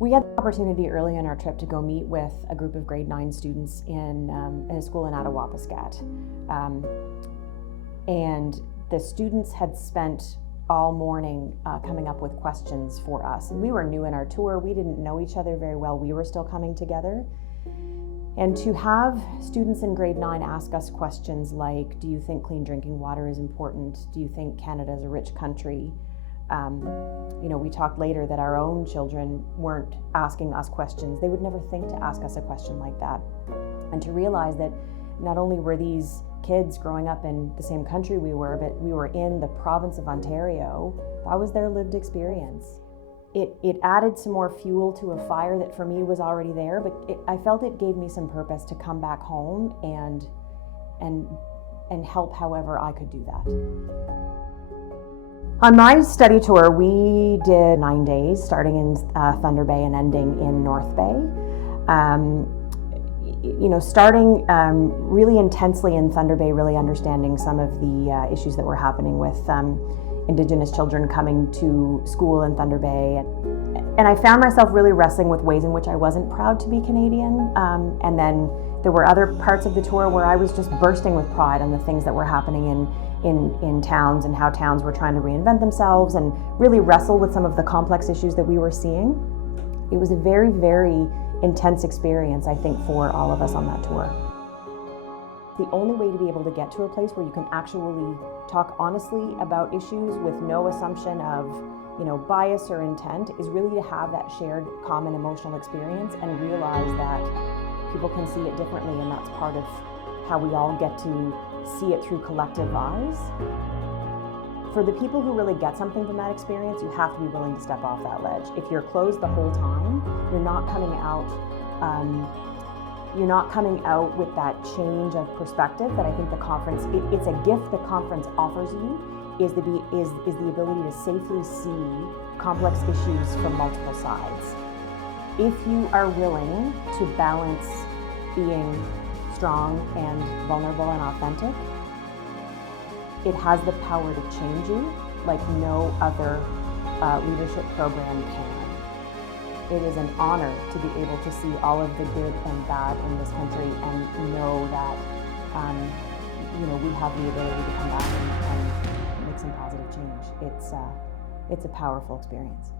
We had the opportunity early in our trip to go meet with a group of grade 9 students in a school in Attawapiskat. And the students had spent all morning coming up with questions for us. And we were new in our tour. We didn't know each other very well. We were still coming together. And to have students in grade 9 ask us questions like, do you think clean drinking water is important? Do you think Canada is a rich country? We talked later that our own children weren't asking us questions. They would never think to ask us a question like that. And to realize that not only were these kids growing up in the same country we were, but we were in the province of Ontario, that was their lived experience. It added some more fuel to a fire that for me was already there, but I felt it gave me some purpose to come back home and help however I could do that. On my study tour, we did 9 days, starting in Thunder Bay and ending in North Bay. Starting really intensely in Thunder Bay, really understanding some of the issues that were happening with Indigenous children coming to school in Thunder Bay. And I found myself really wrestling with ways in which I wasn't proud to be Canadian. And then there were other parts of the tour where I was just bursting with pride on the things that were happening in towns and how towns were trying to reinvent themselves and really wrestle with some of the complex issues that we were seeing. It was a very, very intense experience, I think, for all of us on that tour. The only way to be able to get to a place where you can actually talk honestly about issues with no assumption of bias or intent is really to have that shared common emotional experience and realize that people can see it differently, and that's part of how we all get to see it through collective eyes. For the people who really get something from that experience, you have to be willing to step off that ledge. If you're closed the whole time, you're not coming out with that change of perspective that I think the conference, it's a gift the conference offers you, is the ability to safely see complex issues from multiple sides. If you are willing to balance being strong and vulnerable and authentic, it has the power to change you like no other leadership program can. It is an honor to be able to see all of the good and bad in this country and know that we have the ability to come back and make some positive change. It's a powerful experience.